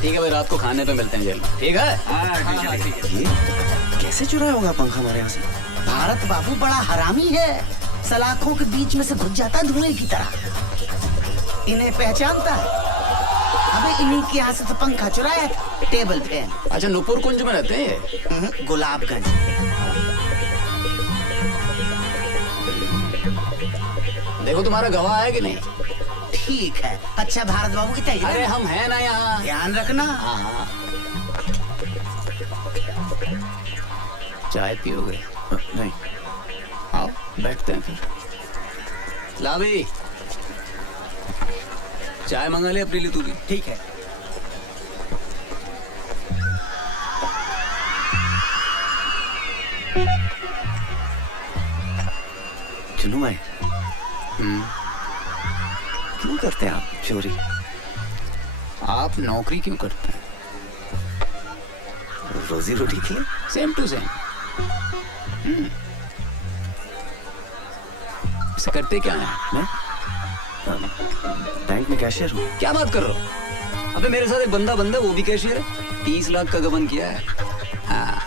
ठीक है भाई, रात को खाने पे मिलते हैं जेल में। ठीक है? हाँ, ठीक है। ये कैसे चुराया होगा पंखा हमारे यहाँ से? भारत बाबू बड़ा हरामी है, सलाखों के बीच में से घुस जाता है धुएं की तरह। इन्हें पहचानता है। अबे इन्हीं के यहाँ से तो पंखा चुराया था, टेबल फैन। अच्छा, नूपुर कुंज में रहते हैं? गुलाबगंज। देखो तुम्हारा गवाह है कि नहीं? ठीक है। अच्छा भारत बाबू की तैयारी। अरे हम हैं ना यहाँ। ध्यान रखना। हाँ हाँ। चाय पियोगे? नहीं। आओ बैठते हैं फिर। ला भाई, चाय मंगा ले अपने लिए तू भी। ठीक है। चुनू भाई, क्यों करते हैं आप चोरी? आप नौकरी क्यों करते हैं? रोजी रोटी के लिए। Same to same. इसे करते क्या है? मैं बैंक में कैशियर हूँ। क्या बात कर रहे हो? अबे मेरे साथ एक बंदा वो भी कैशियर है। 30 लाख का गबन किया है। हाँ,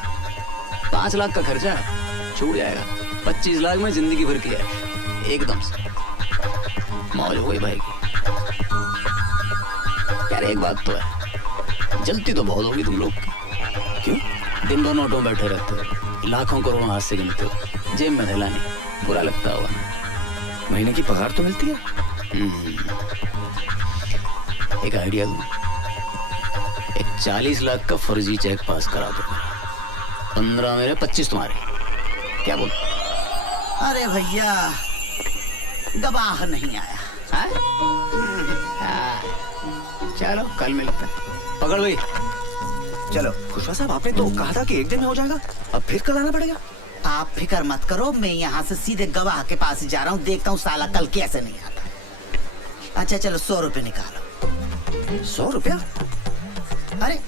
5 लाख का खर्चा है, छूट जाएगा। 25 लाख में जिंदगी भर किया है, एकदम से मौज हो गई भाई की। यार एक बात तो है, जलती तो बहुत होगी तुम लोग की। क्यों? दिन भर नोटों में बैठे रहते हो, लाखों करोड़ों हाथ से गिनते हो, जेब में थैला नहीं, बुरा लगता होगा ना? महीने की पगार तो मिलती है। एक आइडिया दूं, एक 40 लाख का फर्जी चेक पास करा दो। 15 मेरे, 25 तुम्हारे। क्या बोल? अरे भैया, गवाह नहीं आया। चलो कल मिलते हैं। पकड़ भाई। चलो खुशवा साहब, आपने तो कहा था कि एक दिन में हो जाएगा, अब फिर कल आना पड़ेगा। आप फिक्र मत करो, मैं यहाँ से सीधे गवाह के पास जा रहा हूँ, देखता हूँ साला कल कैसे नहीं आता। अच्छा चलो 100 रुपए निकालो। 100 रुपया? अरे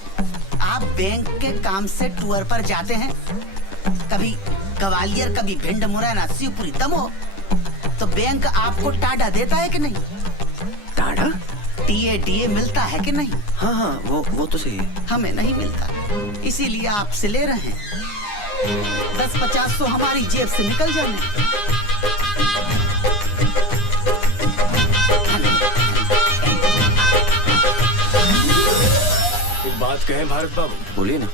आप बैंक के काम से टूर पर जाते हैं, कभी ग्वालियर, कभी भिंड, मुरैना, शिवपुरी, दमोह, तो बैंक आपको टाडा देता है कि नहीं? टाडा? टीए मिलता है कि नहीं? हाँ हाँ, वो तो सही है। हमें नहीं मिलता, इसीलिए आपसे ले रहे हैं। 10-50 तो हमारी जेब से निकल जाने। एक बात कहें भारत बाबू? बोलिए ना।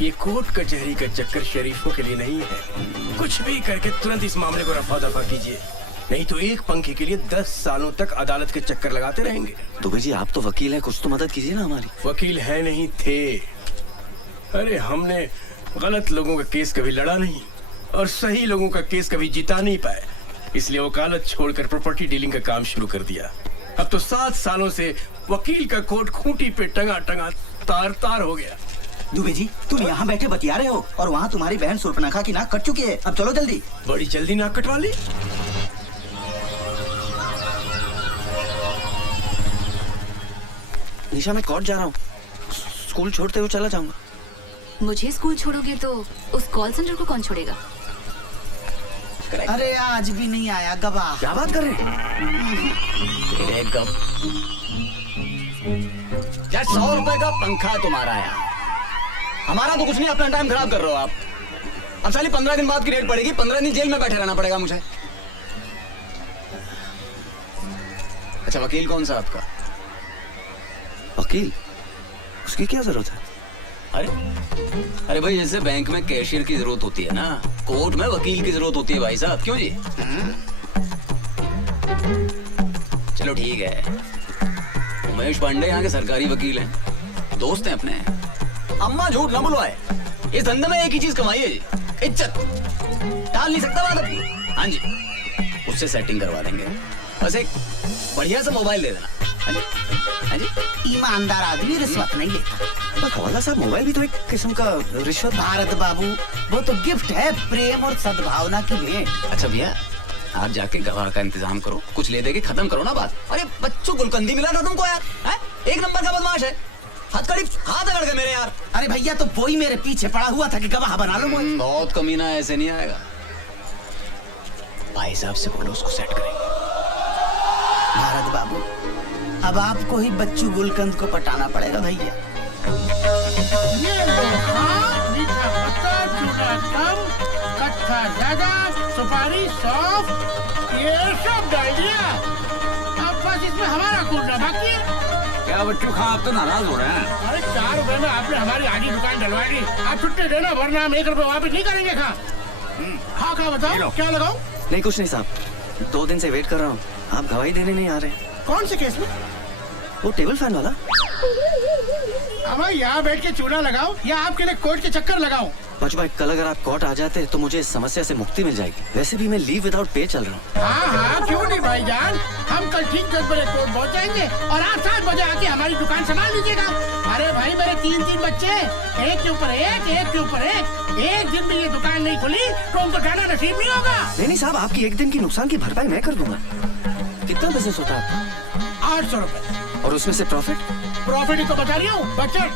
ये कोर्ट कचहरी का चक्कर शरीफों के लिए नहीं है। कुछ भी करके तुरंत इस मामले को रफा दफा कीजिए, नहीं तो एक पंखे के लिए 10 सालों तक अदालत के चक्कर लगाते रहेंगे। दुबे जी, आप तो वकील हैं, कुछ तो मदद कीजिए ना हमारी। वकील है नहीं थे। अरे हमने गलत लोगों का केस कभी लड़ा नहीं और सही लोगों का केस कभी जिता नहीं पाए, इसलिए वकालत छोड़कर प्रॉपर्टी डीलिंग का काम शुरू कर दिया। अब तो 7 सालों से वकील का कोट खूंटी पे टंगा टंगा तार तार हो गया। दुबे जी, तुम यहाँ बैठे बतिया रहे हो और वहाँ तुम्हारी बहन सुर्पनखा की नाक कट चुकी है। अब चलो जल्दी। बड़ी जल्दी नाक कटवा ली। निशा, मैं कोर्ट जा रहा हूँ, स्कूल छोड़ते हुए चला जाऊंगा। मुझे स्कूल छोड़ोगे तो उस कॉल सेंटर को कौन छोड़ेगा? अरे आज भी नहीं आया गवाह। क्या बात कर रहे हैं? यार 100 रुपए का पंखा तुम्हारा है, हमारा तो कुछ नहीं। अपना टाइम खराब कर रहे हो आप। अब साली 15 दिन बाद की डेट पड़ेगी, 15 दिन जेल में बैठे रहना पड़ेगा मुझे। अच्छा वकील कौन सा आपका? वकील? उसकी क्या जरूरत है? अरे भाई, जैसे बैंक में कैशियर की जरूरत होती है ना, कोर्ट में वकील की जरूरत होती है भाई साहब। क्यों जी? चलो ठीक है, उमेश पांडे यहाँ के सरकारी वकील हैं, दोस्त हैं अपने। अम्मा झूठ ना बुलवाए, इस धंधे में एक ही चीज कमाई है जी, इज्जत। टाल नहीं सकता बात अपनी। हाँ जी, उससे सेटिंग करवा देंगे। बस एक बढ़िया सा मोबाइल दे देना। हाँ जी, हाँ जी। ईमानदार आदमी रिश्वत नहीं लेता। पर हवाला साहब, मोबाइल भी तो एक किस्म का रिश्वत। भारत बाबू, वो तो गिफ्ट है, प्रेम और सद्भावना की भेंट। अच्छा भैया, आप जाके गवाह का इंतजाम करो, कुछ ले दे के खत्म करो ना बात। अरे बच्चों, गुलकंदी मिला था तुमको यार, है? एक नंबर का बदमाश है, हथकड़ी हाथ अकड़ गए मेरे यार। अरे भैया, तो वही मेरे पीछे पड़ा हुआ था कि गवाह बना लो। बहुत कमीना, ऐसे नहीं आएगा। भाई साहब से बोलो, उसको सेट करेंगे। भारत बाबू, अब आपको ही बच्चू गुलकंद को पटाना पड़ेगा भैया। सुपारी, सौंफ, ये सब डाल दिया। अब बस इसमें हमारा कूदना बाकी है। क्या बच्चू खां, आप तो नाराज हो रहे हैं। अरे 4 रुपए में आपने हमारी आधी दुकान डलवा दी। आप छुट्टी देना, वरना हम 1 रुपए वापस नहीं करेंगे। खा बताओ क्या लगाओ। नहीं कुछ नहीं साहब, 2 दिन से वेट कर रहा हूँ, आप गवाही देने नहीं आ रहे। कौन से केस में? वो टेबल फैन वाला। अब यहाँ बैठ के चूना लगाओ या आपके लिए कोर्ट के चक्कर लगाओ। बच्चू भाई, कल अगर आप कोर्ट आ जाते तो मुझे इस समस्या से मुक्ति मिल जाएगी। वैसे भी मैं लीव विदाउट पे चल रहा हूँ। हाँ, क्यों नहीं भाईजान, हम कल ठीक 10 बजे कोर्ट पहुँच जाएंगे और आप 7 बजे आके हमारी दुकान संभाल लीजिएगा। अरे भाई, मेरे 3 बच्चे, एक के ऊपर एक, एक के ऊपर एक दिन भी ये दुकान नहीं खुली तो उनको जाना नसीब नहीं होगा। नहीं साहब, आपकी 1 दिन की नुकसान की भरपाई मैं कर दूंगा। कितना बिजनेस होता है? 800 रुपए। और उसमें से प्रॉफिट? प्रॉफिट ही तो बता रही हूँ, बचत।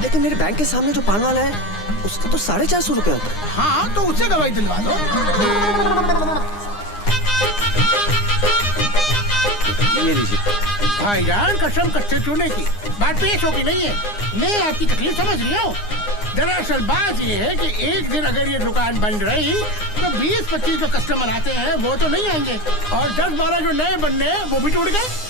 लेकिन मेरे बैंक के सामने जो पान वाला है उसका तो 450 रुपए होता है। हाँ, तो उससे गवाही दिलवा दो। ये लीजिए। भाईजान, कसम कच्चे चूने की बात पेश होगी नहीं है। मैं आपकी तकलीफ समझ रही हूँ। दरअसल बात ये है कि एक दिन अगर ये दुकान बंद रही तो 20-25 जो कस्टमर आते हैं वो तो नहीं आएंगे, और 10-12 जो नए बनने हैं वो भी टूट गए।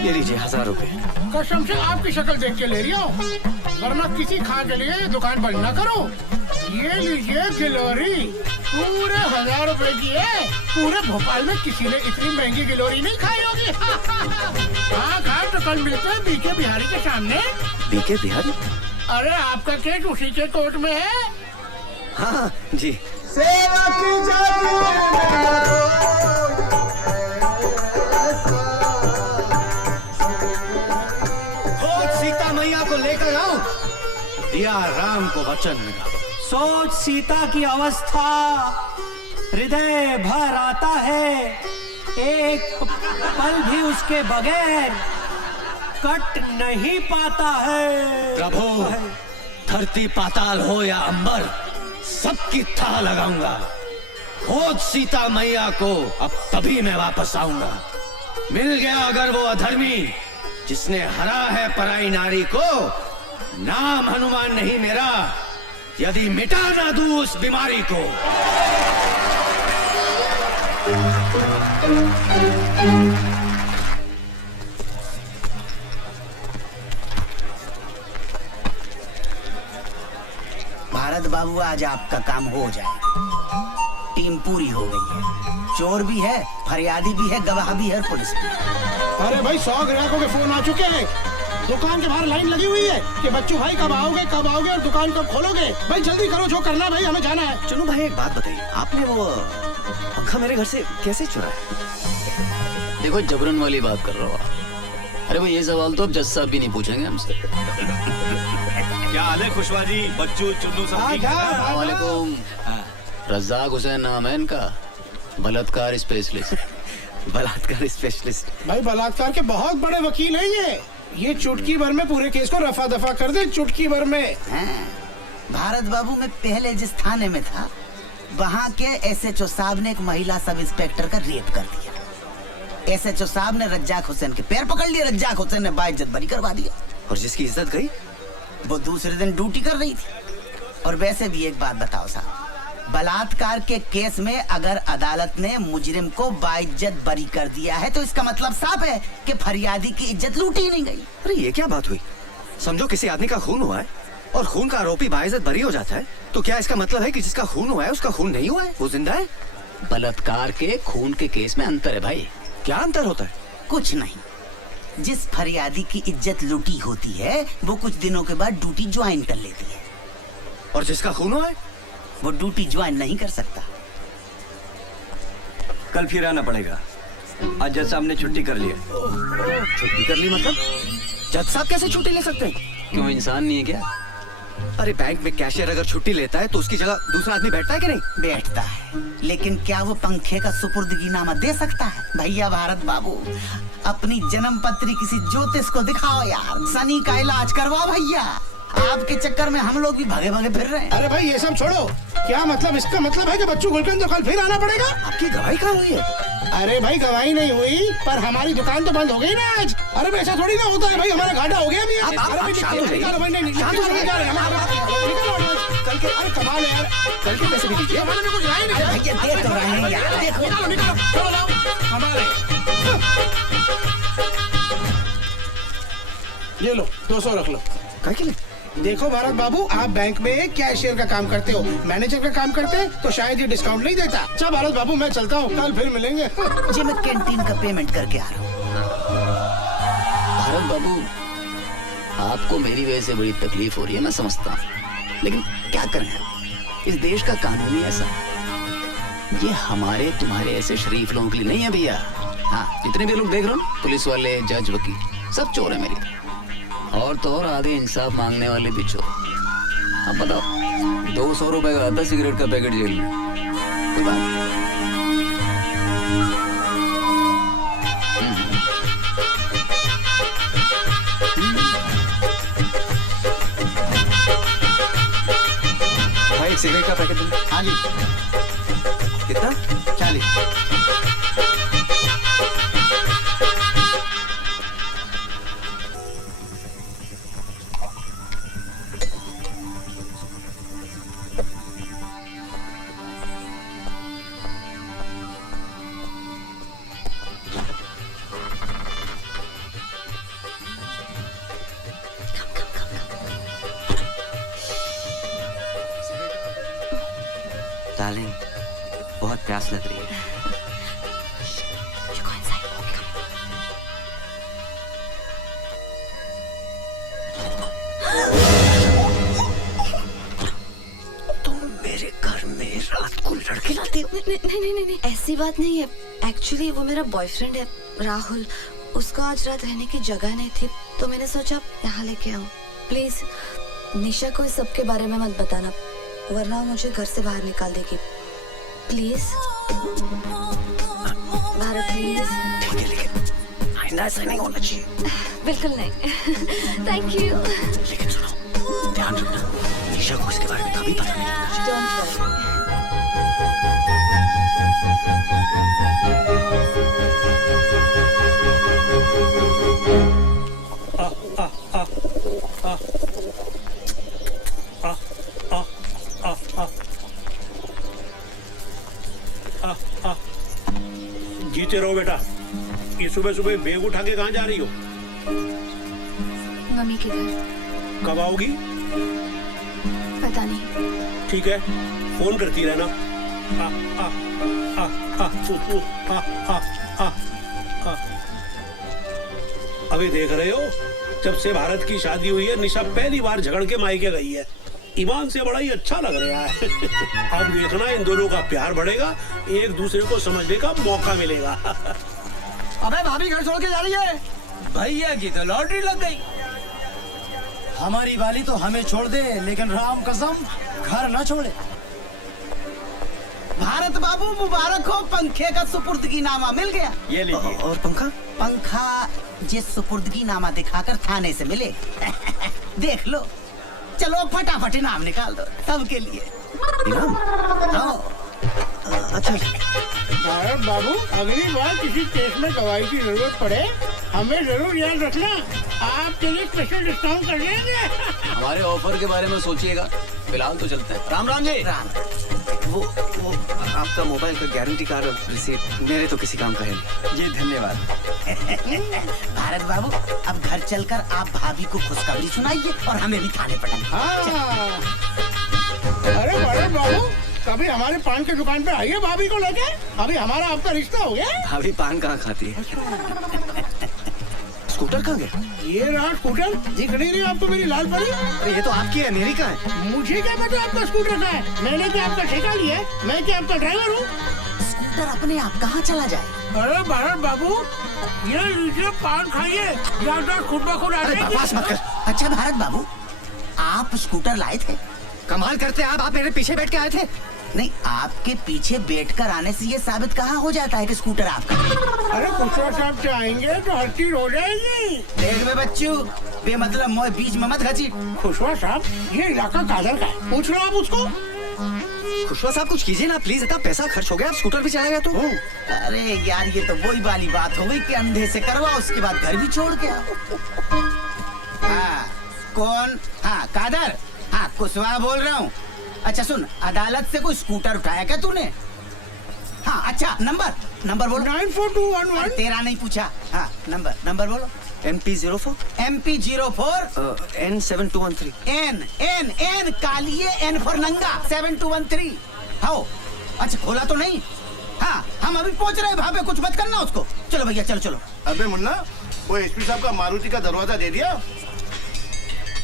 ये लीजिए 1000 रुपए। कसम से आपकी शक्ल देख के ले रही हूँ, वरना किसी खा के लिए दुकान बंद ना करो। ये लीजिए गिलोरी, पूरे 1000 रुपए की है। पूरे भोपाल में किसी ने इतनी महंगी गिलोरी नहीं खाई होगी। हाँ, खा तो कल मिलते हैं बीके बिहारी के सामने। बीके बिहारी? अरे आपका केस उसी के कोर्ट में है। हाँ जी। सेवा की सीता मैया को लेकर आओ, दिया राम को वचन मिला। सोच सीता की अवस्था, हृदय भर आता है, एक पल भी उसके बगैर कट नहीं पाता है। प्रभु, धरती पाताल हो या अंबर, सबकी था लगाऊंगा। खोज सीता मैया को, अब तभी मैं वापस आऊंगा। मिल गया अगर वो अधर्मी जिसने हरा है पराई नारी को, नाम हनुमान नहीं मेरा, यदि मिटा ना दूं उस बीमारी को। भारत बाबू, आज आपका काम हो जाए। टीम पूरी हो गई है। चोर भी है, फरियादी भी है, गवाह भी है, पुलिस भी है। अरे भाई, 100 ग्राहकों के फोन आ चुके हैं। दुकान के बाहर लाइन लगी हुई है कि बच्चू भाई कब आओगे और दुकान कब खोलोगे। भाई जल्दी करो, जो करना है भाई, हमें जाना है। चलो भाई, एक बात बताइए, आपने वो पंखा मेरे घर से कैसे चुराया? देखो, जबरन वाली बात कर रहा हो आप। अरे भाई, ये सवाल तो अब जज साहब भी नहीं पूछेंगे हमसे। क्या हाल है खुशवा जी, बच्चू, चुन्नू सब ठीक है? अस्सलामुअलैकुम। रज़ाक हुसैन नाम है इनका, बलात्कार स्पेशलिस्ट। बलात्कार स्पेशलिस्ट? भाई, बलात्कार के बहुत बड़े वकील हैं ये चुटकी भर में पूरे केस को रफा दफा कर दे, चुटकी भर में। भारत बाबू, मैं पहले जिस थाने में था, वहाँ के SHO साहब ने एक महिला सब इंस्पेक्टर का रेप कर दिया। SHO साहब ने रज्जाक हुसैन के पैर पकड़ लिए, रज्जाक हुसैन ने बाइज्जत बरी करवा दिया। और जिसकी इज्जत गई, वो दूसरे दिन ड्यूटी कर रही थी। और वैसे भी एक बात बताओ साहब, बलात्कार के केस में अगर अदालत ने मुजरिम को बाइज्जत बरी कर दिया है तो इसका मतलब साफ है कि फरियादी की इज्जत लूटी नहीं गई। अरे ये क्या बात हुई? समझो किसी आदमी का खून हुआ है और खून का आरोपी बाइज्जत बरी हो जाता है, तो क्या इसका मतलब है कि जिसका खून हुआ है उसका खून नहीं हुआ है, वो जिंदा है? बलात्कार के खून के केस में अंतर है भाई। क्या अंतर होता है? कुछ नहीं। जिस फरियादी की इज्जत लूटी होती है वो कुछ दिनों के बाद ड्यूटी ज्वाइन कर लेती है, और जिसका खून हुआ है वो ड्यूटी ज्वाइन नहीं कर सकता। कल फिर आना पड़ेगा। आज जज साहब ने छुट्टी कर ली है। छुट्टी कर ली मतलब? जज साहब कैसे छुट्टी ले सकते हैं? क्यों, इंसान नहीं है क्या? अरे बैंक में कैशियर अगर छुट्टी लेता है तो उसकी जगह दूसरा आदमी बैठता है कि नहीं? बैठता है, लेकिन क्या वो पंखे का सुपुर्दगीनामा दे सकता है? भैया भारत बाबू, अपनी जन्म पत्री किसी ज्योतिष को दिखाओ यार, सनी का इलाज करवाओ भैया। आपके चक्कर में हम लोग भी भागे भागे फिर रहे हैं। अरे भाई, ये सब छोड़ो। क्या मतलब? इसका मतलब है कि बच्चू गुलकंद कल फिर आना पड़ेगा। आपकी गवाही कहाँ हुई है? अरे भाई गवाही नहीं हुई, पर हमारी दुकान तो बंद हो गई ना आज। अरे ऐसा थोड़ी ना होता है भाई, हमारा घाटा हो गया भी। अरे शांत हो जाइए। कल के, अरे कमाल है यार, कल के पैसे भी दीजिए। हमारे में कुछ रहा ही नहीं। भैया देख तो रहे हैं यार, देखो। निकालो निकालो, चलो लाओ, कमाल है। ये लो 200 रख लो। क्या के लिए? देखो भारत बाबू, आप बैंक में कैशियर का काम करते हो, मैनेजर का काम करते तो शायद ये डिस्काउंट नहीं देता। अच्छा भारत बाबू, मैं चलता हूँ, कल फिर मिलेंगे। जी मैं कैंटीन का पेमेंट करके आ रहा हूँ। भारत बाबू, आपको मेरी वजह से बड़ी तकलीफ हो रही है, मैं समझता हूँ, लेकिन क्या करें, इस देश का कानून ही ऐसा है। ये हमारे तुम्हारे ऐसे शरीफ लोगों के लिए नहीं है भैया। हाँ, जितने भी लोग देख रहे हो, पुलिस वाले, जज, वकील, सब चोर है मेरी। और तो और आधे इंसाफ मांगने वाले भी चोर। अब बताओ, 200 रुपए का आता सिगरेट का पैकेट जेल में, कोई बात नहीं। भाई एक सिगरेट का पैकेट दो। हाँ जी, कितना? 40। डार्लिंग, बहुत प्यास लग रही है। You go inside. तुम मेरे घर में रात को लड़के लाते हो? नहीं, ऐसी बात नहीं है। एक्चुअली वो मेरा बॉयफ्रेंड है, राहुल। उसका आज रात रहने की जगह नहीं थी, तो मैंने सोचा यहाँ लेके आऊँ। प्लीज निशा को इस सब के बारे में मत बताना, वरना वो मुझे घर से बाहर निकाल देगी। Please Bharat, please. ठीक है, लेकिन आइंदा ऐसा नहीं होना चाहिए। बिल्कुल नहीं। Thank you. लेकिन सुनो, ध्यान रखना, निशा को इसके बारे में कभी पता नहीं लगना चाहिए। Don't worry. जीते रहो बेटा। ये सुबह सुबह बैग उठा के कहाँ जा रही हो? मम्मी के घर। कब आओगी? पता नहीं। ठीक है, फोन करती रहना। आ, आ, आ, आ, आ, आ, आ, आ, आ। अभी देख रहे हो, जब से भारत की शादी हुई है, निशा पहली बार झगड़ के मायके गई है। ईमान से बड़ा ही अच्छा लग रहा है। अब देखना, इन दोनों का प्यार बढ़ेगा, एक दूसरे को समझने का मौका मिलेगा। अबे भाभी घर छोड़ के जा रही है। भैया की तो लॉटरी लग गई। हमारी वाली तो हमें छोड़ दे, लेकिन राम कसम घर न छोड़े। भारत बाबू मुबारक हो, पंखे का सुपुर्दगी नामा मिल गया। ये लीजिए। और पंखा? पंखा जिस सुपुर्दगी नामा दिखाकर थाने से मिले। देख लो, चलो फटाफट इनाम निकाल दो सबके लिए। इनाम? अच्छा। भारत बाबू, अगली बार किसी केस में गवाही की जरूरत पड़े, हमें जरूर याद रखना, आपके लिए स्पेशल डिस्काउंट कर लेंगे। हमारे ऑफर के बारे में सोचिएगा, फिलहाल तो चलते हैं। राम राम जी। राम। वो आपका मोबाइल का गारंटी कार्ड और रिसीट मेरे तो किसी काम का है नहीं। जी धन्यवाद। भारत बाबू, अब घर चलकर आप भाभी को खुशखबरी सुनाइए और हमें भी थाने पटाइए। हाँ। अरे भारत बाबू, कभी हमारे पान की दुकान पे आइए भाभी को लेके, अभी हमारा आपका रिश्ता हो गया। भाभी पान कहाँ खाती है? स्कूटर कहाँ गया? ये रहा स्कूटर, दिख नहीं रही आपको मेरी लाल परी? अरे ये तो आपकी है, मेरी कहाँ है? मुझे क्या पता आपका स्कूटर का है, मैंने क्या आपका ठेका लिया है? मैं क्या आपका ड्राइवर हूँ? स्कूटर अपने आप कहाँ चला जाए? अरे भारत बाबू, ये लीजिए पान खाइए, ज्यादा खुद ब खुद आ अरे जाएगी। बकवास मत कर। अच्छा भारत बाबू, आप स्कूटर लाए थे? कमाल करते आप मेरे पीछे बैठ के आए थे। नहीं, आपके पीछे बैठकर आने से ये साबित कहाँ हो जाता है कि स्कूटर आपका? अरे खुशवा साहब चाहेंगे तो हर चीज हो जाएगी। देख में बच्चू, बेमतलब मोह बीच में मत घसीट। खुशवा साहब, ये इलाका कादर का है, पूछ लो आप उसको। खुशवा साहब कुछ कीजिए ना प्लीज, इतना पैसा खर्च हो गया, अब स्कूटर भी चला गया तो। अरे यार ये तो वही वाली बात हो गई कि अंधे से करवा उसके बाद घर भी छोड़ के आओ। हाँ कौन? हाँ कादर, हाँ कुशवाहा बोल रहा हूँ। अच्छा सुन, अदालत से कोई स्कूटर उठाया क्या तूने? हाँ अच्छा, नंबर बोलो। 94211। तेरा नहीं पूछा। हाँ नंबर बोलो। MP04 MP04 N7213। N कालिए N फॉर नंगा 7213। हाँ अच्छा, खोला तो नहीं? हाँ हम अभी पहुंच रहे हैं वहाँ पे, कुछ मत करना उसको। चलो भैया चलो। अबे मुन्ना, वो एसपी साहब का मारुति का दरवाजा दे दिया?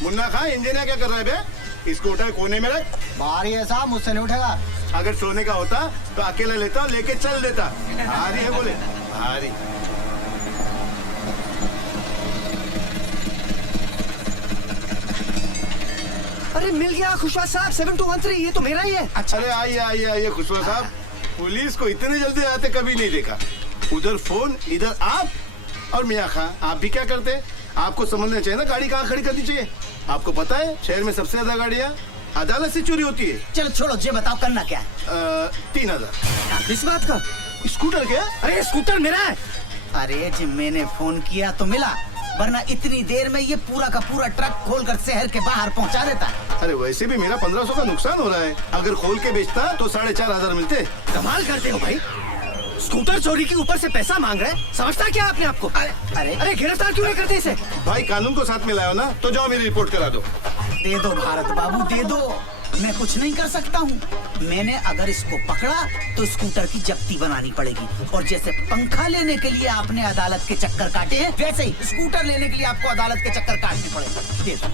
मुन्ना खां, इंजीनियर क्या कर रहा है बे? स्कूटर कोने में रख। बाहर है साहब, मुझसे नहीं उठेगा। अगर सोने का होता तो अकेला लेता, लेके चल देता। भारी है बोले, भारी। अरे मिल गया खुशवा साहब 7213, ये तो मेरा ही है। अच्छा अरे आइए खुशवा साहब, पुलिस को इतने जल्दी आते कभी नहीं देखा। उधर फोन, इधर आप। और मियाँ खां, आप भी क्या करते? आपको समझना चाहिए ना गाड़ी कहाँ खड़ी करनी चाहिए। आपको पता है शहर में सबसे ज्यादा गाड़ियाँ अदालत से चोरी होती है। चलो छोड़ो, ये बताओ करना क्या है? 3000। इस बात का? स्कूटर क्या? अरे स्कूटर मेरा है। अरे जी मैंने फोन किया तो मिला, वरना इतनी देर में ये पूरा का पूरा ट्रक खोलकर शहर के बाहर पहुंचा देता। अरे वैसे भी मेरा 1500 का नुकसान हो रहा है, अगर खोल के बेचता तो 4500 मिलते। कमाल करते हो भाई, स्कूटर चोरी के ऊपर से पैसा मांग रहे हैं, समझता क्या आपने आपको? अरे गिरफ्तार क्यों नहीं करते इसे? भाई कानून को साथ में लाओ ना, तो जाओ मेरी रिपोर्ट करा दो। दे दो भारत बाबू, दे दो। मैं कुछ नहीं कर सकता हूँ। मैंने अगर इसको पकड़ा तो स्कूटर की जब्ती बनानी पड़ेगी, और जैसे पंखा लेने के लिए आपने अदालत के चक्कर काटे हैं, वैसे ही स्कूटर लेने के लिए आपको अदालत के चक्कर काटने पड़ेंगे। दे दो।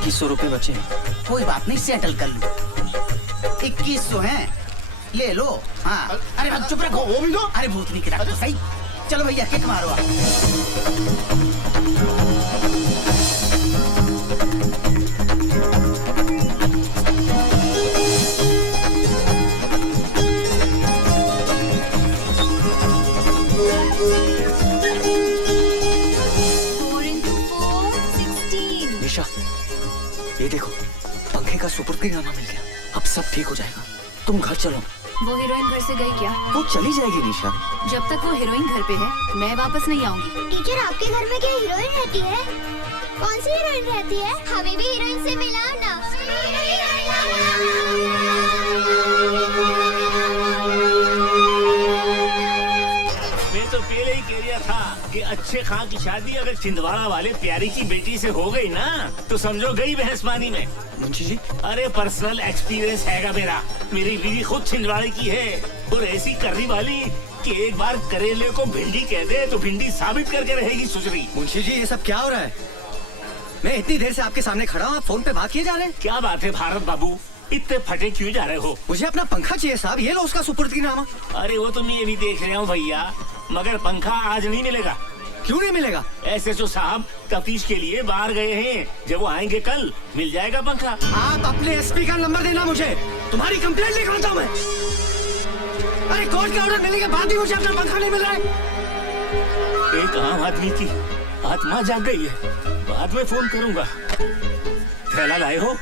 ₹2100 बचे। कोई बात नहीं, सेटल कर लूँ। 2100 हैं, ले लो। हाँ अरे चुप रखो। वो भी दो। अरे भूतनी की तो सही। चलो भैया किक मारो आप। निशा, ये देखो पंखे का सुपुर्दीनामा मिल गया, अब सब ठीक हो जाएगा। तुम घर चलो। वो हीरोइन घर से गई क्या? वो चली जाएगी निशा। जब तक वो हीरोइन घर पे है मैं वापस नहीं आऊंगी। टीचर आपके घर में क्या हीरोइन रहती है? कौन सी हीरोइन रहती है? हमें भी हीरोइन से मिलाओ ना। मैं तो पहले ही कह रहा था कि अच्छे खां की शादी अगर छिंदवाड़ा वाले प्यारी की बेटी से हो गई ना तो समझो गई बहस पानी में। मुंशी जी, अरे पर्सनल एक्सपीरियंस हैगा मेरा, मेरी बीवी खुद छिंदवाड़े की है और ऐसी करने वाली कि एक बार करेले को भिंडी कह दे तो भिंडी साबित करके रहेगी सुजरी। मुंशी जी ये सब क्या हो रहा है? मैं इतनी देर से आपके सामने खड़ा हूँ, आप फोन पे बात किए जा रहे हैं। क्या बात है भारत बाबू, इतने फटे क्यों जा रहे हो? मुझे अपना पंखा चाहिए साहब, ये लो उसका सुपुर्दीनामा। अरे वो तो मैं भी देख रहा हूँ भैया, मगर पंखा आज नहीं मिलेगा। क्यों नहीं मिलेगा? SHO साहब तफ्तीश के लिए बाहर गए हैं, जब वो आएंगे कल मिल जाएगा पंखा। आप अपने SP का नंबर देना मुझे, तुम्हारी कंप्लेंट लेकर आता हूँ मैं। अरे कोर्ट का ऑर्डर मिलने के बाद भी मुझे अपना पंखा नहीं मिल रहा है। एक आम आदमी की आत्मा जाग गई है, बाद में फोन करूंगा। थैला लाए हो?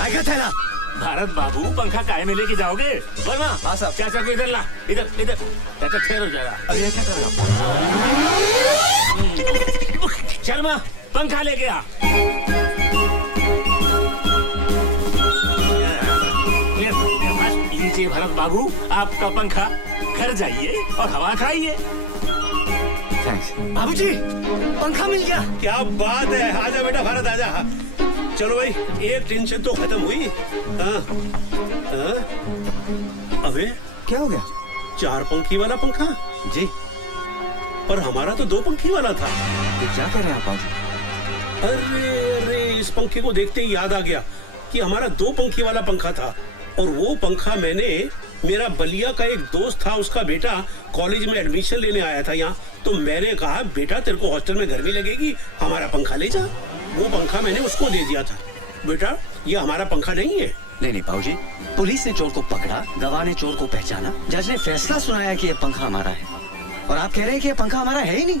आएगा थैला। भारत बाबू पंखा काहे में लेके जाओगे? वर्मा, हाँ साहब। चाचा को इधर ला, इधर इधर। चाचा ठहर हो जाएगा। अब ये क्या कर रहा हूँ? शर्मा पंखा ले गया। लीजिए भरत बाबू आपका पंखा, घर जाइए और हवा खाइए। बाबूजी पंखा मिल गया। क्या बात है, आजा बेटा भारत आजा। चलो भाई, एक टेंशन तो खत्म हुई। अबे क्या हो गया? 4 पंखी वाला पंखा जी, पर हमारा तो 2 पंखी वाला था। ये क्या कर रहे हैं आप बाबू? अरे इस पंखे को देखते ही याद आ गया कि हमारा 2 पंखी वाला पंखा था, और वो पंखा मैंने, मेरा बलिया का एक दोस्त था, उसका बेटा कॉलेज में एडमिशन लेने आया था यहाँ, तो मैंने कहा बेटा तेरे को हॉस्टल में गर्मी लगेगी, हमारा पंखा ले जा। वो पंखा मैंने उसको दे दिया था। बेटा ये हमारा पंखा नहीं है, नहीं नहीं बाबूजी, पुलिस ने चोर को पकड़ा, गवाह ने चोर को पहचाना, जज ने फैसला सुनाया कि ये पंखा हमारा है, और आप कह रहे हैं कि ये पंखा हमारा है ही नहीं।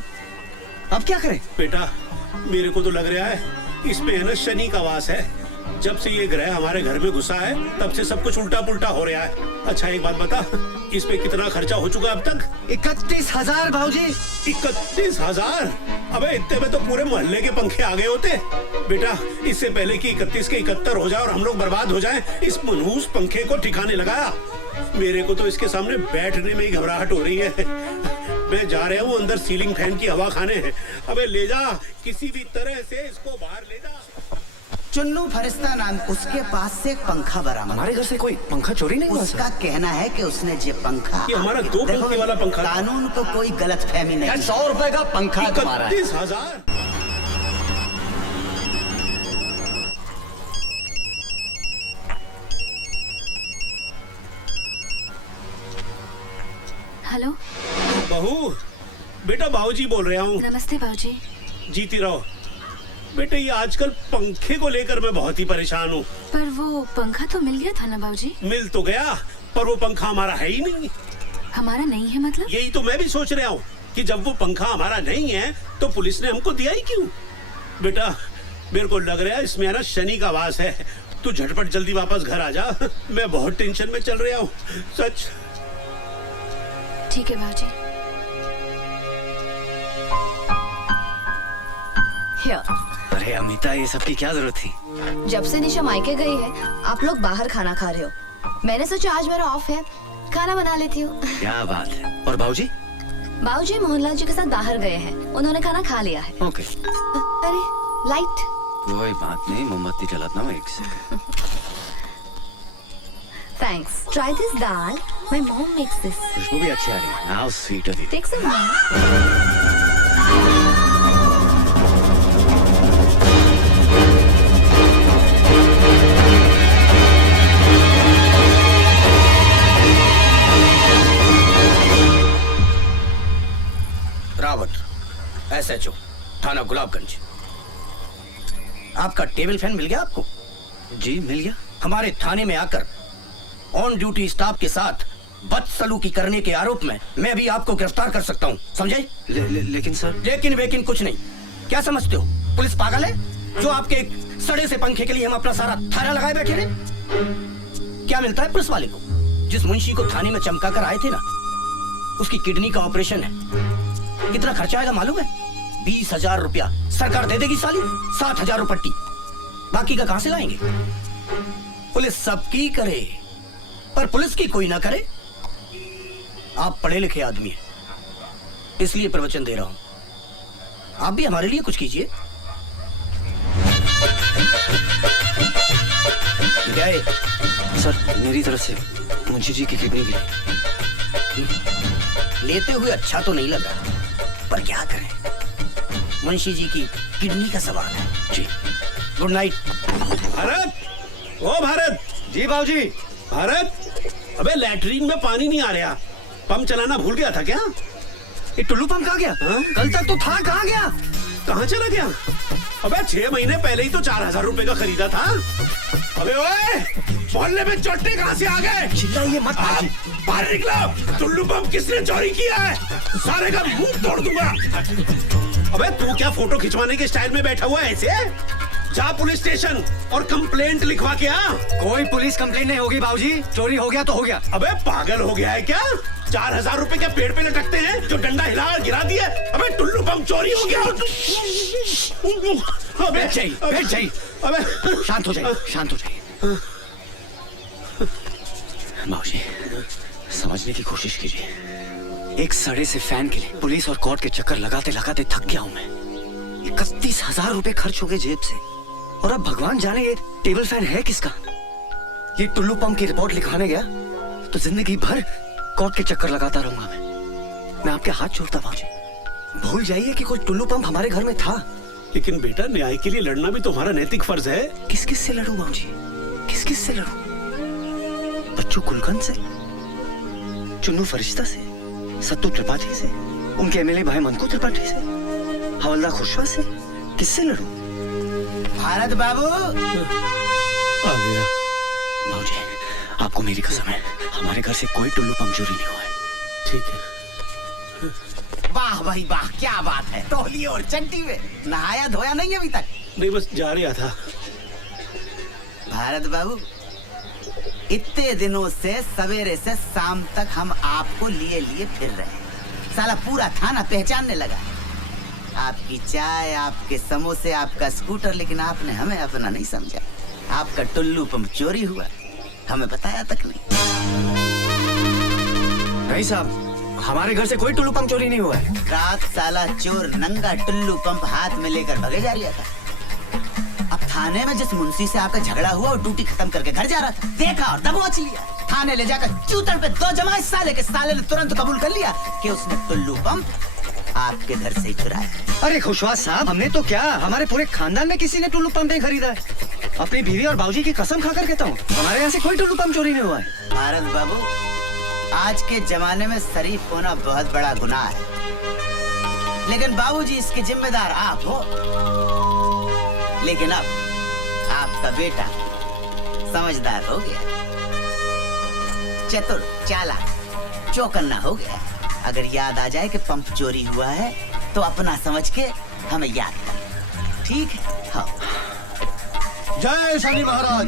अब क्या करें? बेटा मेरे को तो लग रहा है इसमें है ना शनि का वास है। जब से ये ग्रह हमारे घर में घुसा है तब से सब कुछ उल्टा पुल्टा हो रहा है। अच्छा एक बात बता, इस पे कितना खर्चा हो चुका अब तक? 31,000 बाबूजी। 31,000? अबे इतने में तो पूरे मोहल्ले के पंखे आ गए होते। बेटा इससे पहले कि 31 के 71 हो जाए और हम लोग बर्बाद हो जाएं, इस मनहूस पंखे को ठिकाने लगाया। मेरे को तो इसके सामने बैठने में ही घबराहट हो रही है। मैं जा रहा हूँ अंदर सीलिंग फैन की हवा खाने। अबे ले जा, किसी भी तरह से इसको बाहर ले जा। चुन्नू फरिश्ता नाम उसके पास से एक पंखा बरामद। हमारे घर से कोई पंखा चोरी नहीं हुआ? उसका कहना है कि उसने ये पंखा, ये हमारा 2 पंखे वाला पंखा। कानून को कोई गलत फहमी नहीं। 100 रुपए का पंखा तुम्हारा है। 31,000? हेलो बहू, बेटा बाबूजी बोल रहा हूँ। नमस्ते बाबूजी। जीती रहो बेटे। ये आजकल पंखे को लेकर मैं बहुत ही परेशान हूँ। पर वो पंखा तो मिल गया था ना बाबूजी? मिल तो गया, पर वो पंखा हमारा है ही नहीं। हमारा नहीं है मतलब? यही तो मैं भी सोच रहा हूँ कि जब वो पंखा हमारा नहीं है तो पुलिस ने हमको दिया ही क्यों? बेटा मेरे को लग रहा है इसमें ना शनि का वास है। तू झटपट जल्दी वापस घर आ जा। मैं बहुत टेंशन में चल रहा हूँ सच। ठीक है बाबूजी। अरे अमिता, ये सब की क्या जरूरत थी? जब से निशा मायके गई है आप लोग बाहर खाना खा रहे हो। मैंने सोचा आज मेरा ऑफ है, खाना बना लेती हूँ। क्या बात है। और बाबूजी? बाबूजी मोहनलाल जी के साथ बाहर गए हैं, उन्होंने खाना खा लिया है। ओके। अरे लाइट। कोई बात नहीं, मोमबत्ती जलाता हूँ एक second. Thanks. Try this dal, my mom makes this. खुशबू भी अच्छी आ रही है। How sweet of you. Take some. Rawat, SHO, थाना गुलाबगंज। आपका टेबल फैन मिल गया आपको? जी मिल गया। हमारे थाने में आकर ऑन ड्यूटी स्टाफ के साथ बदसलूकी करने के आरोप में मैं भी आपको गिरफ्तार कर सकता हूँ, समझे? लेकिन सर। लेकिन वेकिन कुछ नहीं। क्या समझते हो, पुलिस पागल है जो आपके एक सड़े से पंखे के लिए हम अपना सारा थाना लगाए बैठे रहे? क्या मिलता है पुलिस वाले को? जिस मुंशी को थाने में चमका कर आए थे ना, उसकी किडनी का ऑपरेशन है। कितना खर्चा आएगा मालूम है? 20,000 रुपया सरकार दे देगी साली। 7,000 रुपट्टी, बाकी का कहां से लाएंगे? पुलिस सबकी करे पर पुलिस की कोई ना करे। आप पढ़े लिखे आदमी हैं, इसलिए प्रवचन दे रहा हूं। आप भी हमारे लिए कुछ कीजिए। गए सर, मेरी तरफ से मुंशी जी की किडनी भी लेते हुए अच्छा तो नहीं लगा, पर क्या करें, मुंशी जी की किडनी का सवाल है। जी गुड नाइट। भारत, ओ भारत। जी बाबूजी। भारत, अबे लैट्रीन में पानी नहीं आ रहा, पंप चलाना भूल गया था क्या? ये टुल्लू पंप कहाँ गया? कल तक तो था, कहाँ गया? कहाँ चला गया? अबे 6 महीने पहले ही तो 4,000 रुपए का खरीदा था। अबे ओए, मोहल्ले में चोटे कहाँ से आ गए? चिल्लाइए मत भाई। बाहर निकलो। टुल्लू पंप किसने चोरी किया है? सारे का मुंह तोड़ दूंगा। अबे तू क्या फोटो खिंचवाने के स्टाइल में बैठा हुआ है ऐसे? जा पुलिस स्टेशन और कंप्लेंट लिखवा के आ। कोई पुलिस कंप्लेंट नहीं होगी बाबूजी, चोरी हो गया तो हो गया। अबे पागल हो गया है क्या? 4,000 रुपए क्या पेड़ पे लटकते हैं जो डंडा हिला गिरा दिए? अबे टुल्लू पंप चोरी हो गया। बैठ जाइए। अबे शांत हो जाइए, शांत हो जाइए। बाबूजी समझने की कोशिश कीजिए। एक सड़े से फैन के लिए पुलिस और कोर्ट के चक्कर लगाते लगाते थक गया हूं मैं। 31,000 रुपए खर्च हो गए जेब से, और अब भगवान जाने ये टेबल फैन है किसका। ये टुल्लू पंप की रिपोर्ट लिखवाने गया तो जिंदगी भर कोर्ट के चक्कर लगाता रहूंगा मैं आपके हाथ जोड़ता बाबूजी, भूल जाइए कि कोई टुल्लू पंप हमारे घर में था। लेकिन बेटा न्याय के लिए लड़ना भी तुम्हारा नैतिक फर्ज है। किस किस से लड़ूं बाबूजी, किस किस से लड़ूं? बच्चू कुलकर्णी से, चुन्नू फरिश्ता से, सत्तू त्रिपाठी से, उनके MLA भाई मंकू त्रिपाठी से, हवलदार खुशवा से, किससे लड़ूं? भारत बाबू। आ गया। मेरी कसम है, हमारे घर से कोई टुल्लू पंप चोरी नहीं हुआ है। ठीक है। वाह भाई वाह, क्या बात है। तौलिए और चंटी में नहाया धोया नहीं अभी तक? नहीं, बस जा रहा था। भारत बाबू, इतने दिनों से सवेरे से शाम तक हम आपको लिए लिए फिर रहे हैं। साला पूरा थाना पहचानने लगा। आपकी चाय, आपके समोसे, आपका स्कूटर, लेकिन आपने हमें अपना नहीं समझा। आपका टुल्लू पंप चोरी हुआ, हमें बताया तक नहीं। नहीं साहब, हमारे घर से कोई टुल्लू पंप चोरी नहीं हुआ है। रात साला चोर नंगा टुल्लू पंप हाथ में लेकर भगे जा रहा था। अब थाने में जिस मुंशी से आपका झगड़ा हुआ वो ड्यूटी खत्म करके घर जा रहा था, देखा और दबोच लिया। थाने ले जाकर चूतड़ पे 2 जमाए साले के। साले ने तुरंत कबूल कर लिया कि उसने टुल्लू पंप आपके घर से ही चुराया। अरे खुशवास साहब, हमने तो क्या, हमारे पूरे खानदान में किसी ने टुल्लू पंप नहीं खरीदा है। अपनी बीवी और बाबूजी की कसम खाकर कहता हूँ, हमारे यहाँ से कोई टुल्लू पंप चोरी नहीं हुआ है। भारत बाबू, आज के जमाने में शरीफ होना बहुत बड़ा गुनाह है, लेकिन बाबूजी इसके जिम्मेदार आप हो। लेकिन अब आपका बेटा समझदार हो गया, चतुर, चालाक, चौकन्ना हो गया। अगर याद आ जाए कि पंप चोरी हुआ है तो अपना समझ के हमें याद कर, ठीक है? हाँ। जय शनि महाराज।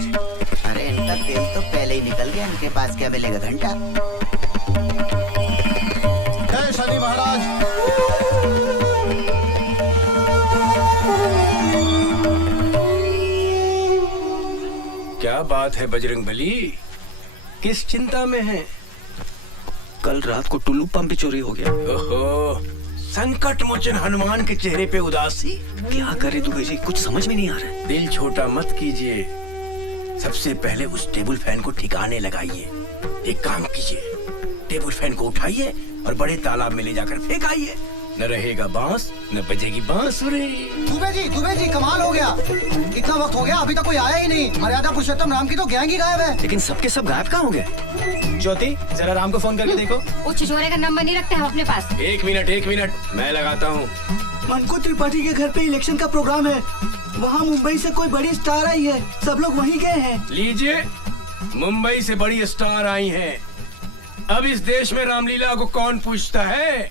अरे इनका तेल तो पहले ही निकल गया, इनके पास क्या मिलेगा घंटा? जय शनि महाराज। क्या बात है बजरंगबली, किस चिंता में है? कल रात को टुल्लू पंप भी चोरी हो गया। ओहो, संकट मोचन हनुमान के चेहरे पे उदासी। क्या करे दुबे जी, कुछ समझ में नहीं आ रहा है। दिल छोटा मत कीजिए, सबसे पहले उस टेबल फैन को ठिकाने लगाइए। एक काम कीजिए, टेबल फैन को उठाइए और बड़े तालाब में ले जाकर फेंक आइए। न रहेगा बांस, न बजेगी बांसुरी। दुबे जी कमाल हो गया। इतना वक्त हो गया, अभी तक कोई आया ही नहीं। मर्यादा पुरुषोत्तम राम की तो गैंग ही गायब है। लेकिन सबके सब गायब कहाँ हो गए? ज्योति, जरा राम को फोन करके देखो। वो छिछोरे का नंबर नहीं रखते हम अपने पास। एक मिनट, मैं लगाता हूँ। मनकू त्रिपाठी के घर पे इलेक्शन का प्रोग्राम है, वहाँ मुंबई से कोई बड़ी स्टार आई है, सब लोग वहीं गए हैं। लीजिए, मुंबई से बड़ी स्टार आई हैं। अब इस देश में रामलीला को कौन पूछता है?